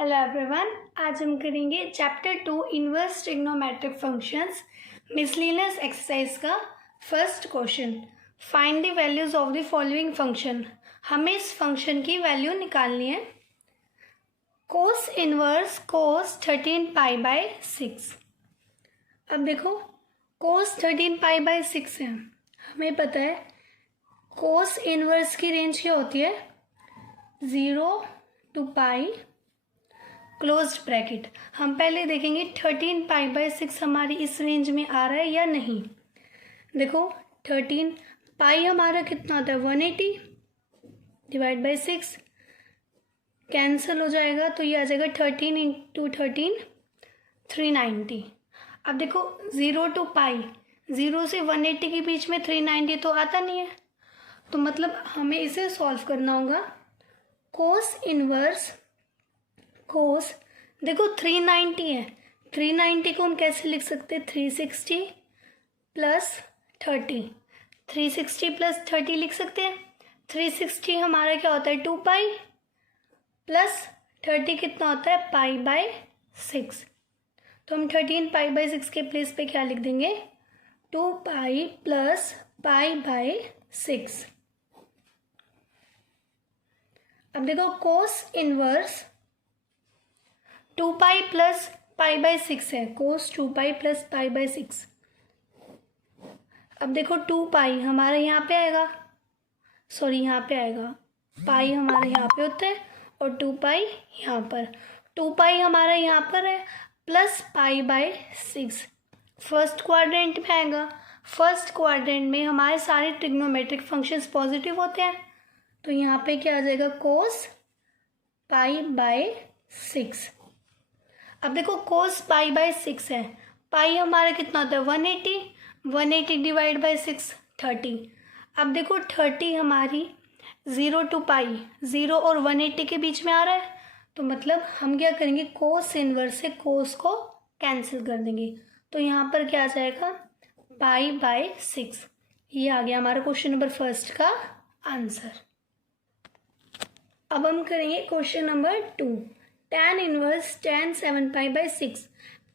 Hello everyone, आज हम करेंगे chapter 2 inverse trigonometric functions miscellaneous exercise का first question. Find the values of the following function. हमें इस फंक्शन की वैल्यू निकालनी है। Cos inverse cos 13 pi by 6। अब देखो कोस 13 पाई बाय 6 है। हमें पता है कोस इनवर्स की रेंज क्या होती है, 0 to पाई क्लोज्ड ब्रैकेट। हम पहले देखेंगे 13 पाई बाय 6 हमारी इस रेंज में आ रहा है या नहीं। देखो 13 पाई हमारा कितना होता है, 180 डिवाइड बाय 6 कैंसिल हो जाएगा, तो ये आ जाएगा 13 इंटू 13 390। अब देखो 0 to पाई, 0 से 180 के बीच में 390 तो आता नहीं है, तो मतलब हमें इसे सॉल्व करना होगा। कोस इनवर्स कोस देखो 390 है, 390 को हम कैसे लिख सकते हैं, 360 प्लस 30, 360 प्लस 30 लिख सकते हैं। 360 हमारा क्या होता है 2 पाई प्लस 30 कितना होता है पाई बाय 6। तो हम 13 पाई बाय 6 के प्लेस पे क्या लिख देंगे, 2 पाई प्लस पाई बाय 6। अब देखो cos inverse 2 pi plus pi by 6 है, कोस 2 पाई प्लस पाई बाय 6। अब देखो 2 पाई हमारा यहाँ पे आएगा, सॉरी यहाँ पे आएगा, पाई हमारा यहाँ पे होता है और 2 पाई यहाँ पर। 2 पाई हमारा यहाँ पर है plus pi by 6 first quadrant में आएगा। फर्स्ट क्वाड्रेंट में हमारे सारे ट्रिग्नोमेट्रिक फंक्शंस पॉजिटिव होते हैं, तो यहाँ पे क्या आ जाएगा कोस पाई बाय 6। अब देखो कोस पाई बाय 6 है, पाई हमारा कितना होता है 180, 180 डिवाइड बाय 6 30। अब देखो 30 हमारी 0 to पाई, 0 और 180 के बीच में आ रहा है, तो मतलब हम क्या करेंगे कोस इनवर्स से कोस को कैंसिल कर देंगे, तो यहाँ पर क्या आ जाएगा पाई बाय 6। ये आ गया हमारा क्वेश्चन नंबर फर्स्ट का आंसर। अब हम करेंगे question number 2, tan inverse tan 7 pi by 6।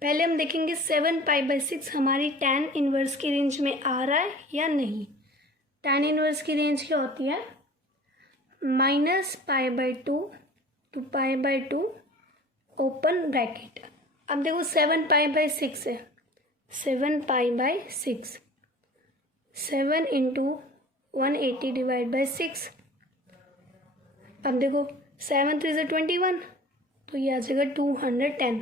पहले हम देखेंगे 7 पाई बाय 6 हमारी tan इनवर्स की रेंज में आ रहा है या नहीं। tan इनवर्स की रेंज क्या होती है, minus pi by 2 to pi by 2 open bracket. अब देखो 7 पाई बाय 6 है, 7 pi by 6, 7 into 180 divide by 6। अब देखो 7 3 से 21, तो ये आ जाएगा 210।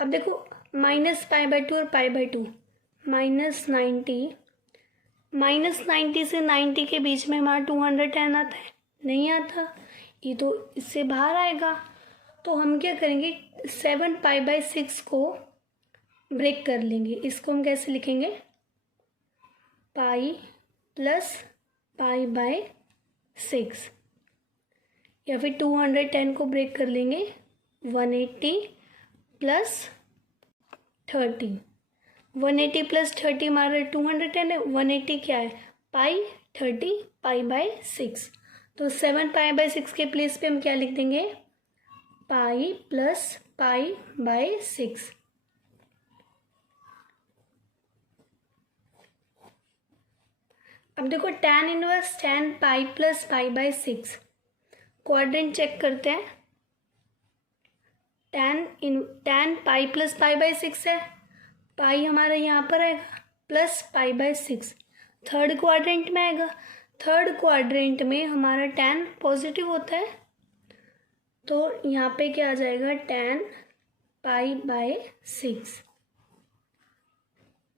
अब देखो माइनस पाई बाय 2 और पाई बाय 2, माइनस 90 से 90 के बीच में हमारा 210 आता है, नहीं आता, ये तो इससे बाहर आएगा। तो हम क्या करेंगे 7 पाई बाय 6 को ब्रेक कर लेंगे। इसको हम कैसे लिखेंगे, पाई प्लस पाई बाय 6, या फिर 210 को ब्रेक कर लेंगे 180 प्लस 30, 180 प्लस 30 हमारा 210 है, 180 क्या है पाई, 30 पाई बाय 6। तो 7 पाई बाय 6 के प्लेस पे हम क्या लिख देंगे, पाई प्लस पाई बाय 6। अब देखो tan inverse tan pi plus pi by 6, quadrant check करते हैं। tan pi plus pi by 6 है, पाई हमारा यहाँ पर आएगा plus pi by 6, third quadrant में आएगा। थर्ड क्वाड्रेंट में हमारा tan पॉजिटिव होता है, तो यहाँ पे क्या आ जाएगा tan pi by 6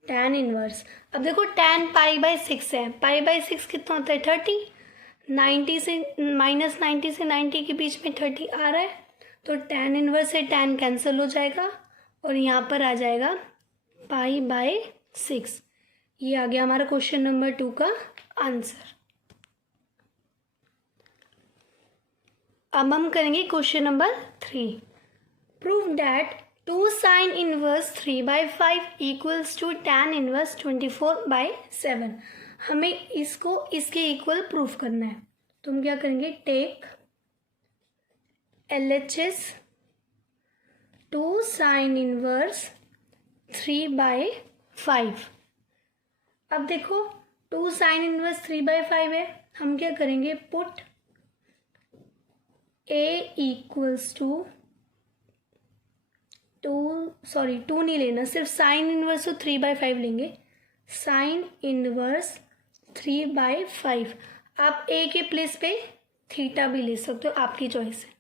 tan inverse. अब देखो tan पाई बाय 6 है, पाई बाय 6 कितना होता है 30, 90 से माइनस 90 से 90 के बीच में 30 आ रहा है, तो tan इनवर्स से tan कैंसिल हो जाएगा और यहाँ पर आ जाएगा पाई बाय 6। ये आ गया हमारा क्वेश्चन नंबर 2 का आंसर। अब हम करेंगे question number 3, prove that 2 sine inverse 3 by 5 equals to tan inverse 24 by 7। हमें इसको इसके इक्वल प्रूफ करना है, तो हम क्या करेंगे टेक LHS 2 साइन इनवर्स 3/5। अब देखो 2 साइन इनवर्स 3/5 है, हम क्या करेंगे, पुट A इक्वल्स टू 2 नहीं लेना, सिर्फ साइन इनवर्स तो 3/5 लेंगे। साइन इनवर्स 3/5, आप A के प्लेस पे थीटा भी ले सकते हो, आपकी चॉइस है।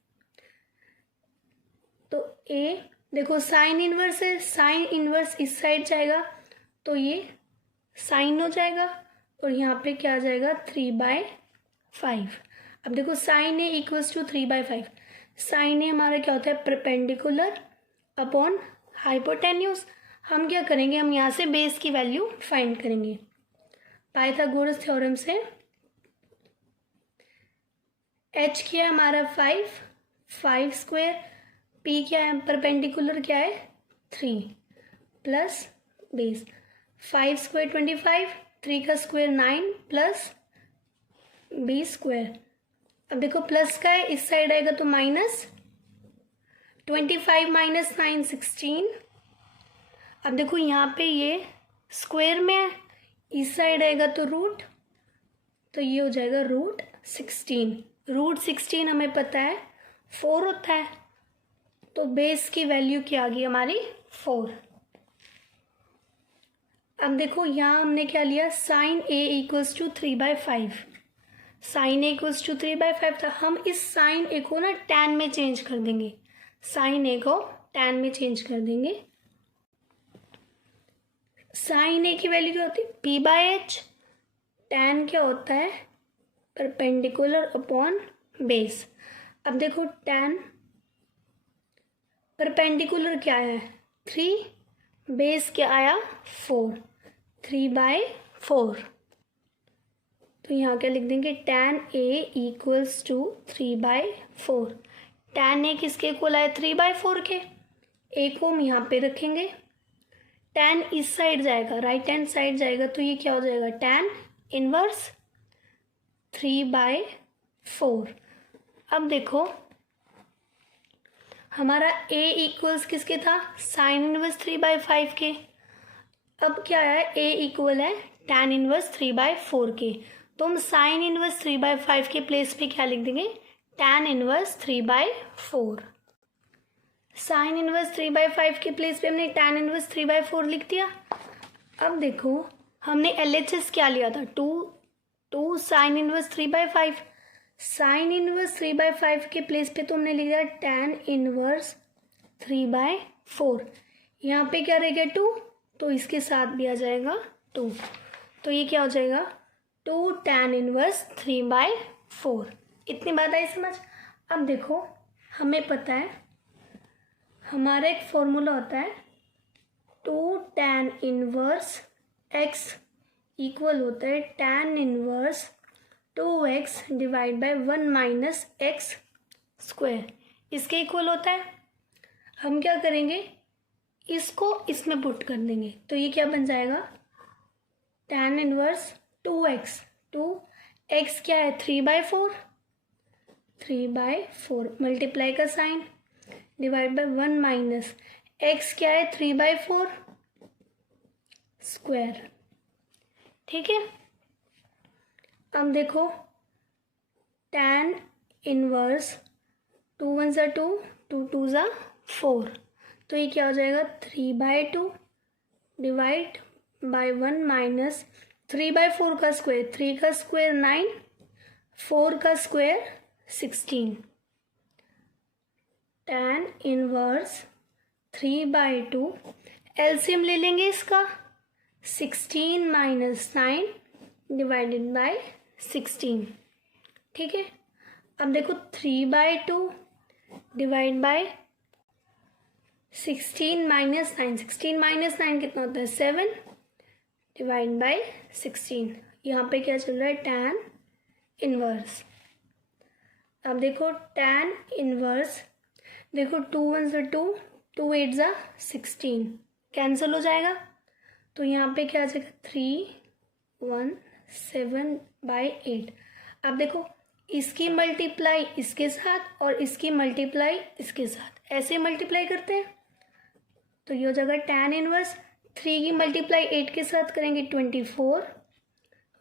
तो A देखो साइन इनवर्स है, साइन इनवर्स इस साइड जाएगा तो ये साइन हो जाएगा और यहाँ पे क्या आ जाएगा 3/5। अब देखो sine A equals to 3/5, sine A हमारा क्या होता है, परपेंडिकुलर अपॉन हाइपोटेन्यूज। हम क्या करेंगे, हम यहाँ से बेस की वैल्यू फाइंड करेंगे पाइथागोरस थ्योरम से। h क्या है हमारा 5 स्क्वायर, p क्या है, परपेंडिकुलर क्या है 3 प्लस बेस 5 स्क्वायर 25, 3 का स्क्वायर 9 प्लस b स्क्वायर। अब देखो प्लस का है, इस साइड आएगा तो माइनस 25 माइनस 9 16। अब देखो यहाँ पे ये स्क्वायर में है, इस साइड आएगा तो रूट, तो ये हो जाएगा √16। √16 हमें पता है 4 होता है, तो बेस की वैल्यू क्या आ गई हमारी 4। अब देखो यहाँ हमने क्या लिया, sine A equals to 3/5, sine A equals to 3/5 था। हम इस साइन A को ना tan में चेंज कर देंगे, साइन A को tan में चेंज कर देंगे। साइन A की वैल्यू क्या होती है, p/h, tan क्या होता है, परपेंडिकुलर अपॉन बेस। अब देखो tan परपेंडिकुलर क्या है 3, बेस क्या आया 4, 3/4। तो यहाँ क्या लिख देंगे, tan A equals to 3/4। tan A किसके इक्वल आया 3/4 के, A को हम यहाँ पे रखेंगे, tan इस साइड जाएगा, राइट हैंड साइड जाएगा, तो ये क्या हो जाएगा tan इनवर्स 3/4। अब देखो हमारा A इक्वल्स किसके था, साइन इनवर्स 3/5 के। अब क्या है, A इक्वल है tan इनवर्स 3/4 के, तो हम साइन इनवर्स 3/5 के प्लेस पे क्या लिख देंगे, tan इनवर्स 3/4। साइन इनवर्स 3/5 के प्लेस पे हमने tan इनवर्स 3/4 लिख दिया। अब देखो हमने LHS क्या लिया था, 2 साइन इनवर्स 3/5, साइन इनवर्स 3/5 के प्लेस पे तो हमने लिखा tan इनवर्स 3/4। यहाँ पे क्या रहेगा 2, तो इसके साथ भी आ जाएगा 2, तो ये क्या हो जाएगा 2 tan इनवर्स 3/4। इतनी बात आई समझ। अब देखो हमें पता है हमारा एक फॉर्मूला होता है 2 tan इनवर्स x इक्वल होता है tan inverse 2x divide by 1 minus x square, इसके इक्वल होता है। हम क्या करेंगे, इसको इसमें पुट कर देंगे, तो ये क्या बन जाएगा tan इनवर्स 2x, 2x क्या है 3/4 मल्टीप्लाई का sine divide by 1 minus x क्या है 3/4 स्क्वायर। ठीक है, अब देखो tan इनवर्स 2 1 ज़ा 2, 2 2 ज़ा 4, तो ये क्या हो जाएगा 3/2 डिवाइड बाय 1 माइनस 3/4 का स्क्वायर, 3 का स्क्वायर 9, 4 का स्क्वायर 16। tan इनवर्स 3/2 एलसीएम ले लेंगे इसका, 16 माइनस 9 डिवाइडेड बाय 16। ठीक है, अब देखो 3/2 डिवाइड बाय 16 माइनस 9, 16 माइनस 9 कितना होता है 7 डिवाइड बाय 16। यहाँ पे क्या चल रहा है tan इनवर्स। अब देखो tan इनवर्स, देखो 2 1 ज़ा 2, 2 8 ज़ा 16 कैंसिल हो जाएगा, तो यहाँ पे क्या आ जाएगा 317/8। अब देखो इसकी मल्टीप्लाई इसके साथ और इसकी मल्टीप्लाई इसके साथ, ऐसे मल्टीप्लाई करते हैं, तो ये हो जाएगा tan इनवर्स 3 की मल्टीप्लाई 8 के साथ करेंगे 24,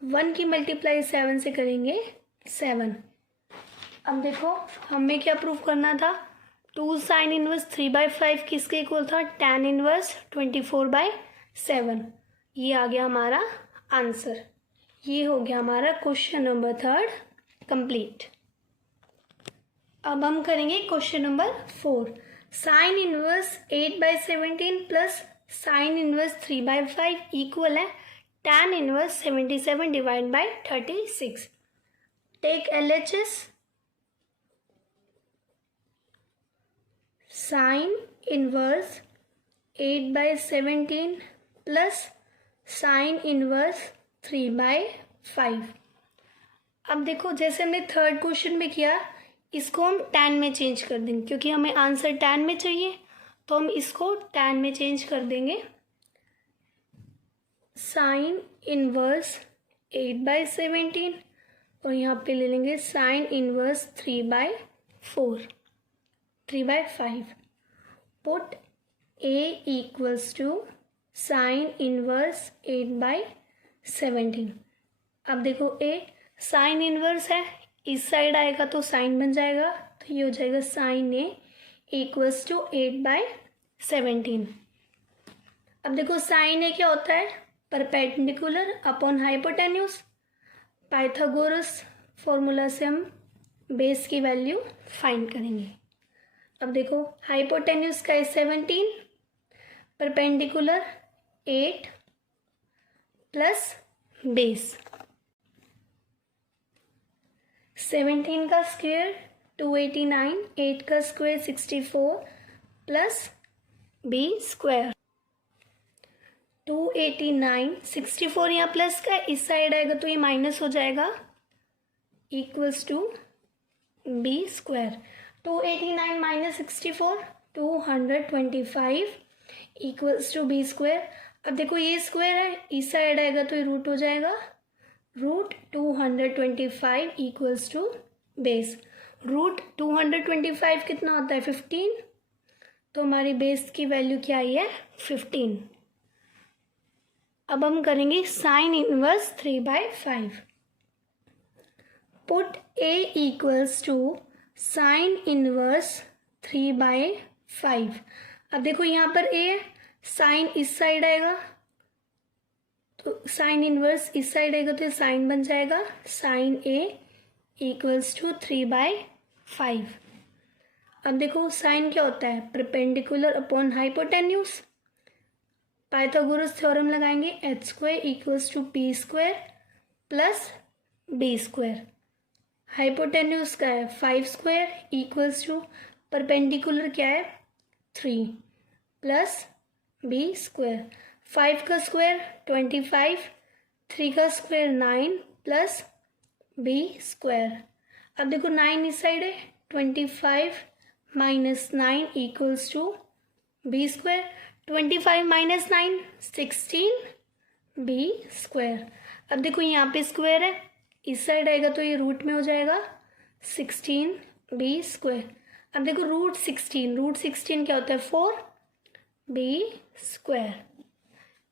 1 की मल्टीप्लाई 7 से करेंगे 7। अब देखो हमें क्या प्रूव करना था, 2 साइन इनवर्स 3/5 किसके इक्वल था, tan इनवर्स 24/7। ये आ गया हमारा आंसर। ये हो गया हमारा क्वेश्चन नंबर 3 कंप्लीट। अब हम करेंगे question number 4। Sine inverse 8/17 plus sine inverse 3/5 equal है tan inverse 77 divide by 36। Take LHS। Sine inverse 8/17 plus sine inverse 3/5। अब देखो जैसे हमने थर्ड क्वेश्चन में किया, इसको हम tan में चेंज कर देंगे क्योंकि हमें आंसर tan में चाहिए, तो हम इसको tan में चेंज कर देंगे। साइन इनवर्स 8/17 और यहाँ पे ले लेंगे sine inverse 3/5। Put A equals to sine inverse 8/17। अब देखो A साइन इनवर्स है, इस साइड आएगा तो साइन बन जाएगा, तो ये हो जाएगा साइन A इक्वल्स टू 8/17। अब देखो साइन A क्या होता है, perpendicular upon hypotenuse. Pythagoras formula से हम बेस की वैल्यू फाइंड करेंगे। अब देखो हाइपोटेन्यूज का है 17, परपेंडिकुलर 8 प्लस बेस 17 का स्क्वायर 289, 8 का स्क्वायर 64 प्लस बी स्क्वायर 289, 64 यहाँ प्लस का इस साइड आएगा तो ये माइनस हो जाएगा, equals to B square. 289 minus 64 225 equals to B square. अब देखो ये स्क्वायर है, इस साइड आएगा तो ये रूट हो जाएगा, root 225 equals to base. Root 225 कितना होता है 15, तो हमारी बेस की वैल्यू क्या आई है 15। अब हम करेंगे sine inverse 3/5। Put A equals to sine inverse 3/5। अब देखो यहाँ पर A है, साइन इस साइड आएगा तो साइन इनवर्स इस साइड आएगा तो साइन बन जाएगा, साइन A इक्वल्स टू 3/5। अब देखो साइन क्या होता है, perpendicular upon hypotenuse. Pythagoras theorem लगाएंगे, h² equals to p² plus b²। Hypotenuse का है 5² इक्वल्स टू परपेंडिकुलर क्या है 3 प्लस b²। 5 का स्क्वायर 25, 3 का स्क्वायर 9 प्लस b²। अब देखो 9 इस साइड है, 25 minus 9 equals to b²। 25 minus 9 16 b²। अब देखो यहाँ पे स्क्वायर है, इस साइड आएगा तो ये रूट में हो जाएगा 16 b²। अब देखो रूट 16 क्या होता है 4 b²।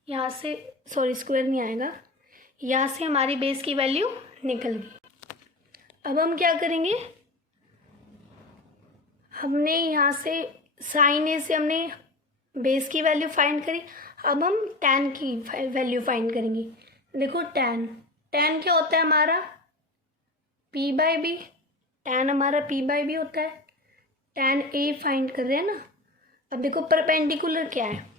यहाँ से सॉरी स्क्वायर नहीं आएगा, यहाँ से हमारी बेस की वैल्यू निकल गई। अब हम क्या करेंगे, हमने यहाँ से साइन ए से हमने बेस की वैल्यू फाइंड करी, अब हम tan की वैल्यू फाइंड करेंगे। देखो tan क्या होता है हमारा p/b, tan हमारा p/b होता है, tan A फाइंड कर रहे हैं ना। अब देखो परपेंडिकुलर क्या है,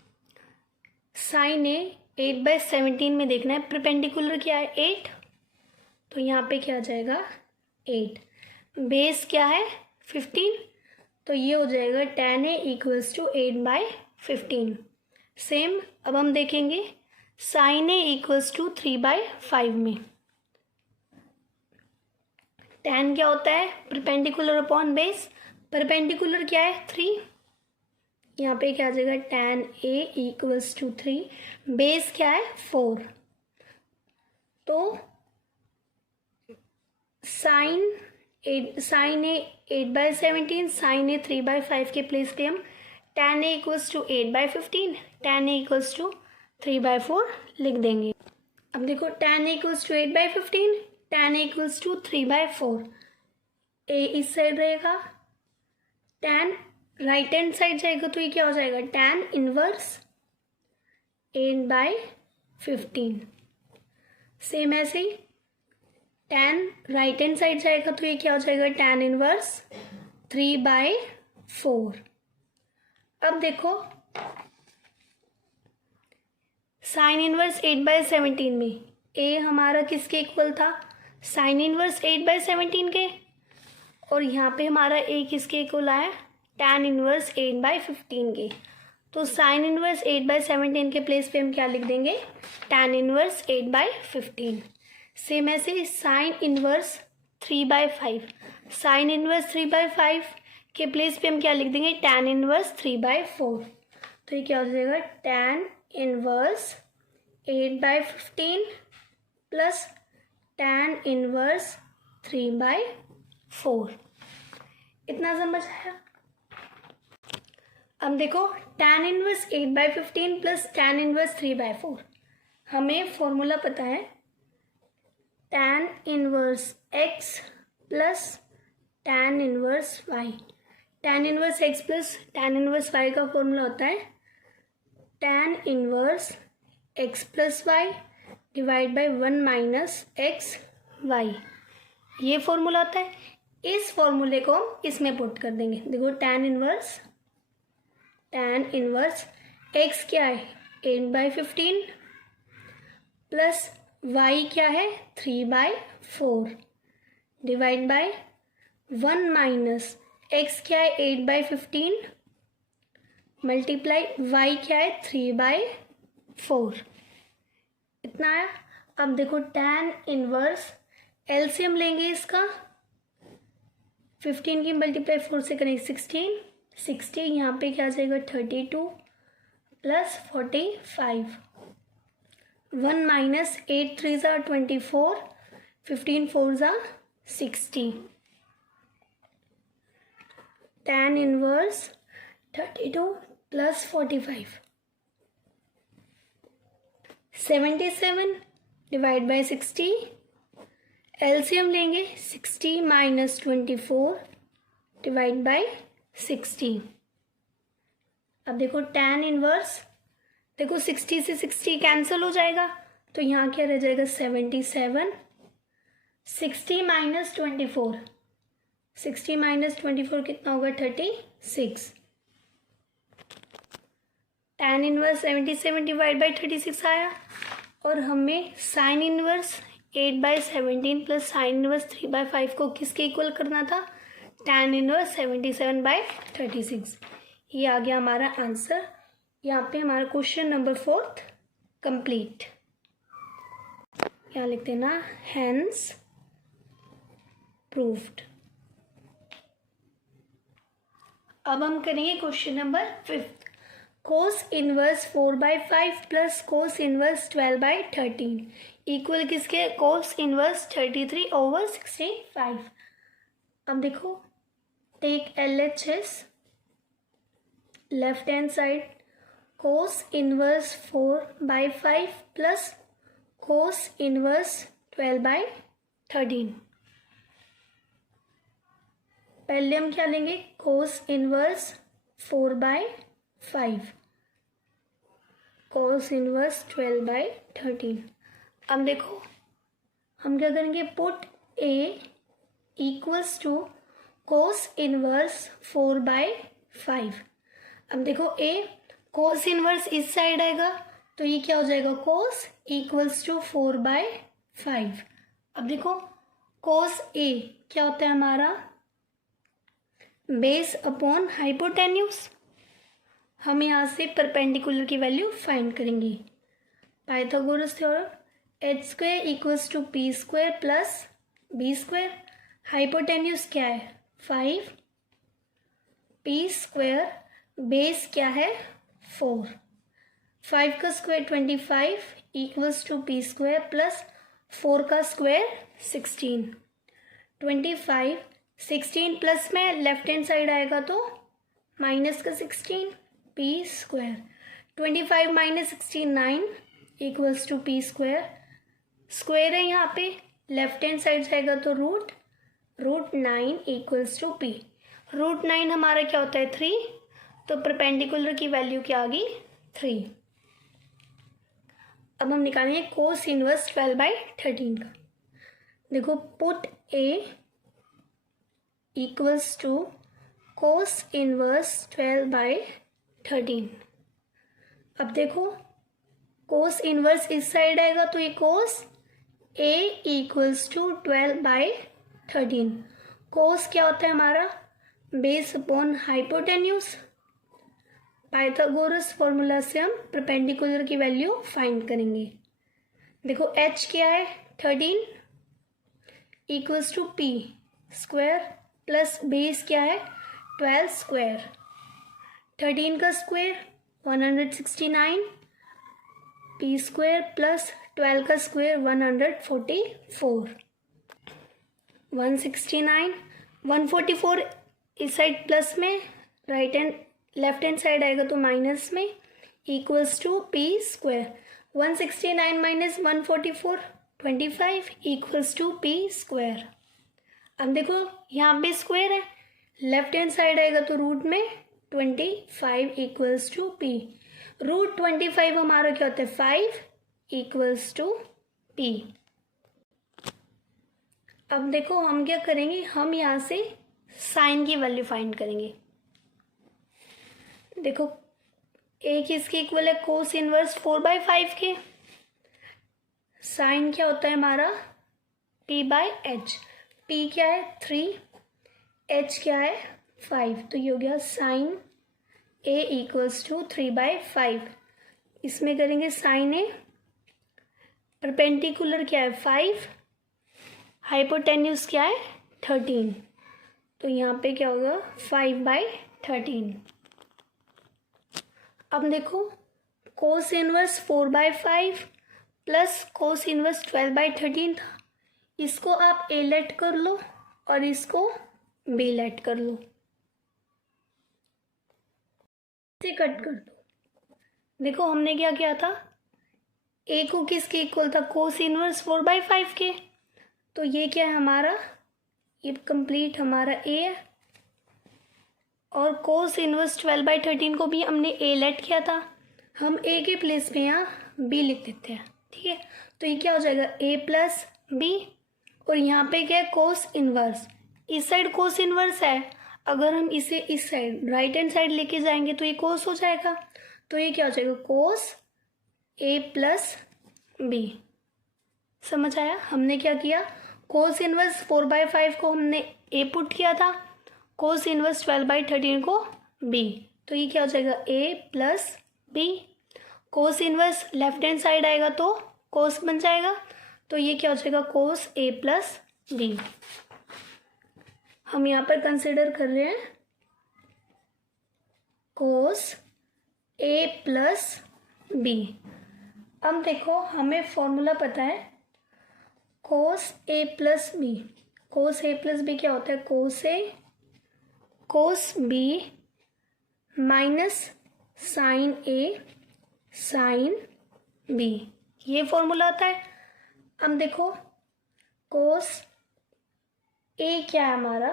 साइन A 8/17 में देखना है, परपेंडिकुलर क्या है 8, तो यहाँ पे क्या आ जाएगा 8। बेस क्या है 15, तो ये हो जाएगा tan A equals to 8/15। Same अब हम देखेंगे साइन A इक्वल्स टू 3/5 में tan क्या होता है परपेंडिकुलर अपॉन बेस। परपेंडिकुलर क्या है 3, यहाँ पे क्या आ जाएगा tan A equals to 3, base क्या है 4, तो साइन A 8/17, साइन A 3/5 के प्लेस पे हम tan a equals to 8/15, tan a equals to 3/4 लिख देंगे। अब देखो tan a equals to 8/15, tan a equals to 3/4, a इस साइड रहेगा, tan राइट हैंड साइड जाएगा तो ये क्या हो जाएगा, tan इनवर्स 8/15। सेम ऐसे ही tan राइट हैंड साइड जाएगा तो ये क्या हो जाएगा, tan इनवर्स 3/4। अब देखो साइन इनवर्स 8/17 में a हमारा किसके इक्वल था, साइन इनवर्स 8/17 के, और यहाँ पे हमारा a किसके इक्वल आया, tan इनवर्स 8/15 के। तो साइन इनवर्स 8/17 के प्लेस पे हम क्या लिख देंगे, tan इनवर्स 8/15। सेम ऐसे साइन इनवर्स 3/5, साइन इनवर्स 3/5 के प्लेस पे हम क्या लिख देंगे, tan इनवर्स 3/4। तो ये क्या हो जाएगा, tan inverse 8/15 plus tan inverse 3/4। इतना समझ आया। अब देखो tan inverse 8/15 plus tan inverse 3/4, हमें फॉर्मूला पता है tan inverse x plus tan inverse y। tan inverse x plus tan inverse y का फॉर्मूला होता है tan inverse x plus Y divide by 1 minus X Y, ये formula होता है। इस फॉर्मूले को हम इसमें पुट कर देंगे। देखो tan इनवर्स x क्या है 8/15 प्लस y क्या है 3/4 डिवाइड बाई 1 माइनस x क्या है 8/15 मल्टीप्लाई y क्या है 3/4, इतना आया। अब देखो tan इनवर्स एलसीएम लेंगे इसका, 15 की मल्टीप्लाई 4 से करेंगे 60, यहाँ पे क्या आ जाएगा 32 प्लस 45, 1 माइनस 8 3 ज़ा 24, 15 4 ज़ा 60, tan inverse 32 plus 45, 77 divide by 60, LCM लेंगे 60 माइनस 24 डिवाइड बाई 60। अब देखो tan इनवर्स, देखो 60 से 60 कैंसिल हो जाएगा तो यहाँ क्या रह जाएगा 77, 60 माइनस 24, 60 माइनस 24 कितना होगा 36, tan इनवर्स 77 डिवाइड बाई 36 आया। और हमें sign inverse 8/17 plus sine inverse 3/5 को किसके इक्वल करना था, tan इनवर्स 77/36। ये आ गया हमारा आंसर। यहाँ पे हमारा क्वेश्चन नंबर 4 कंप्लीट। यहाँ लिखते हैं ना, हैंस प्रूव्ड। अब हम करेंगे question number 5। Cos inverse 4/5 plus cos inverse 12/13 equal किसके, कोस इनवर्स 33/65। अब देखो take LHS left hand side, cos inverse 4/5 plus cos inverse 12/13। पहले हम क्या लेंगे, कोस इनवर्स 4/5, कोस इनवर्स 12/13। अब देखो हम क्या करेंगे, put A equals to cos inverse 4/5। अब देखो A कोस इनवर्स इस साइड आएगा तो ये क्या हो जाएगा, कोस इक्वल्स टू 4/5। अब देखो कोस A क्या होता है हमारा, बेस अपॉन हाइपोटेन्यूज। हम यहाँ से परपेंडिकुलर की वैल्यू फाइंड करेंगे। Pythagoras theorem, h² equals to p² plus b²। Hypotenuse क्या है 5, p², बेस क्या है 4, 5 का square 25 equals to p² plus 4 का स्क्वायर 16, 25 16 प्लस में लेफ्ट हैंड साइड आएगा तो माइनस का 16, P square. 25 minus 69 equals to P square. Square है यहाँ पे, लेफ्ट हैंड साइड जाएगा तो root 9 equals to P. Root 9 हमारा क्या होता है 3, तो परपेंडिकुलर की वैल्यू क्या आ गई 3। अब हम निकालेंगे कोस इनवर्स 12/13 का। देखो put A equals to cos inverse 12/13। अब देखो कोस इनवर्स इस साइड आएगा तो ये कोस ए इक्वल्स टू 12/13। कोस क्या होता है हमारा, base upon hypotenuse. Pythagoras formula से हम परपेंडिकुलर की वैल्यू फाइंड करेंगे। देखो h क्या है 13 equals to P square plus base क्या है 12 स्क्वायर। 13 का स्क्वायर 169, पी स्क्वायर प्लस 12 का स्क्वायर 144। 169 144 इस साइड प्लस में, right hand left hand side आएगा तो माइनस में, equals to P square. 169 minus 144 25 equals to P square. अब देखो यहाँ पे स्क्वायर है, लेफ्ट हैंड साइड आएगा तो रूट में 25 इक्वल्स टू पी। रूट 25 हमारा क्या होता है 5 इक्वल्स टू पी। अब देखो हम क्या करेंगे, हम यहाँ से साइन की वैल्यू फाइंड करेंगे। देखो एक इसके इक्वल है कोस इनवर्स 4/5 के। साइन क्या होता है हमारा p/h। p क्या है 3, h क्या है 5, तो ये हो गया साइन a इक्वल्स टू 3/5। इसमें करेंगे साइन a, परपेंडिकुलर क्या है 5, हाइपोटेन्यूज क्या है 13, तो यहाँ पे क्या होगा 5/13। अब देखो कोस इनवर्स 4/5 प्लस कोस इनवर्स 12/13 था, इसको आप ए लेट कर लो और इसको बी लेट कर लो, इसे कट कर दो। देखो हमने क्या किया था, ए को किसके इक्वल था कोस इनवर्स 4/5 के, तो ये क्या है हमारा, ये कंप्लीट हमारा ए है। और कोस इनवर्स 12/13 को भी हमने ए लेट किया था, हम ए के प्लेस में यहाँ बी लिख देते हैं, ठीक है। तो ये क्या हो जाएगा ए प्लस बी, और यहाँ पे क्या है कोस इनवर्स, इस साइड कोस इनवर्स है, अगर हम इसे इस साइड राइट हैंड साइड लेके जाएंगे तो ये कोस हो जाएगा, तो ये क्या हो जाएगा कोस ए प्लस बी। समझ आया, हमने क्या किया, कोस इनवर्स 4/5 को हमने ए पुट किया था, कोस इनवर्स 12/13 को बी, तो ये क्या हो जाएगा A plus B. Cos inverse left hand side आएगा तो कोस बन जाएगा, तो ये क्या हो जाएगा कोस ए प्लस बी। हम यहाँ पर कंसिडर कर रहे हैं कोस ए प्लस बी। अब देखो हमें फॉर्मूला पता है कोस A plus B. Cos A plus B क्या होता है, कोस ए कोस बी माइनस साइन ए साइन बी, ये फॉर्मूला होता है। अब देखो कोस ए क्या है हमारा,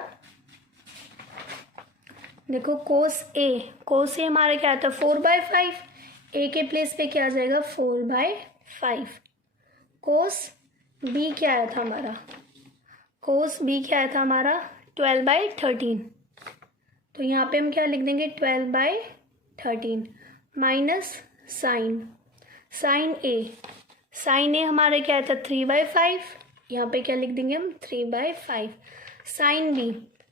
देखो कोस ए हमारा क्या आता है 4/5, ए के प्लेस पे क्या आ जाएगा 4/5। कोस बी क्या आया था हमारा, कोस बी क्या आया था हमारा 12/13, तो यहाँ पे हम क्या लिख देंगे 12/13 माइनस साइन ए हमारा क्या आया था 3/5, यहाँ पे क्या लिख देंगे हम 3/5।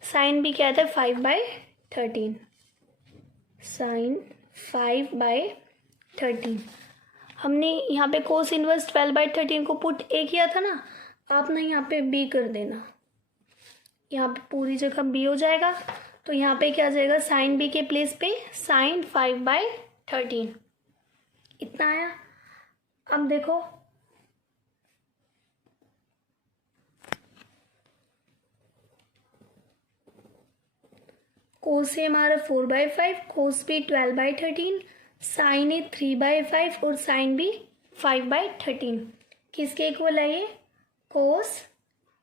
साइन बी क्या आता है 5/13, साइन 5/13। हमने यहाँ पे कोस इनवर्स 12/13 को पुट ए किया था ना, आप ना यहाँ पे बी कर देना, यहाँ पे पूरी जगह बी हो जाएगा, तो यहाँ पे क्या आ जाएगा साइन बी के प्लेस पे साइन 5/13, इतना आया। अब देखो कोस ए हमारा 4/5, कोस बी 12/13, साइन ए 3/5 और साइन बी 5/13। किसके इक्वल है ये? कोस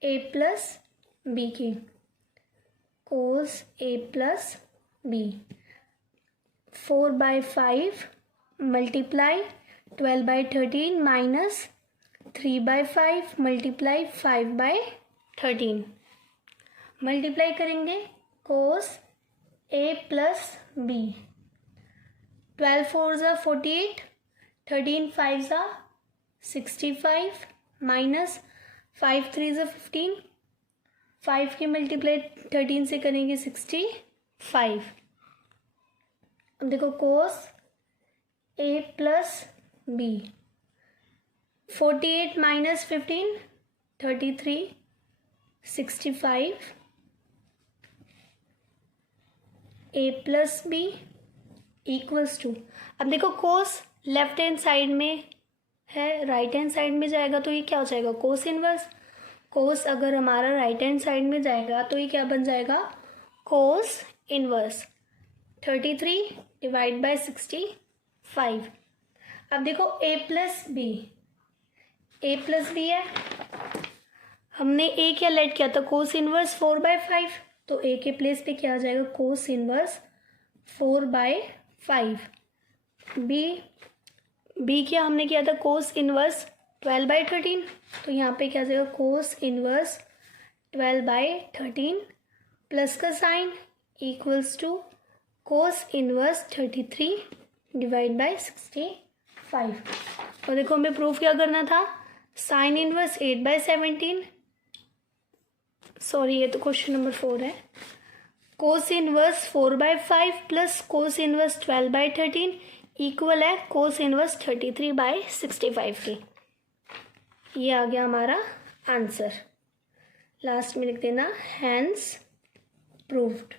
ए प्लस बी की। Cos A plus B 4/5 multiply 12/13 minus 3/5 multiply 5/13। Multiply करेंगे कोस ए प्लस बी। 12 4 ज़ा 48, 13 5 ज़ा 65 माइनस 5 3 ज़ा 15, 5 की मल्टीप्लाई 13 से करेंगे 65। अब देखो cos A plus B 48 minus 15 33 65 A plus B equals to. अब देखो कोस लेफ्ट हैंड साइड में है, राइट हैंड साइड में जाएगा तो ये क्या हो जाएगा? Cos inverse. कोस अगर हमारा राइट हैंड साइड में जाएगा तो ये क्या बन जाएगा? Cos inverse 33 divide by 65। अब देखो ए प्लस बी है, हमने ए क्या लेट किया था? कोस इनवर्स 4/5, तो ए के प्लेस पे क्या आ जाएगा? Cos inverse 4/5। बी क्या हमने किया था? कोस इनवर्स 12/13, तो यहाँ पे क्या आ जाएगा? कोस इनवर्स 12/13 प्लस का sine equals to cos inverse 33 divide by 65। और देखो हमें प्रूफ क्या करना था? साइन इनवर्स 8/17, सॉरी ये तो क्वेश्चन नंबर 4 है। Cos inverse 4/5 plus cos inverse 12/13 equal है कोस इनवर्स 33/65 की। ये आ गया हमारा आंसर। लास्ट में लिख देना हैंस प्रूव्ड।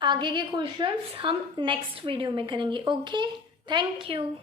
आगे के क्वेश्चंस हम नेक्स्ट वीडियो में करेंगे। Okay, thank you.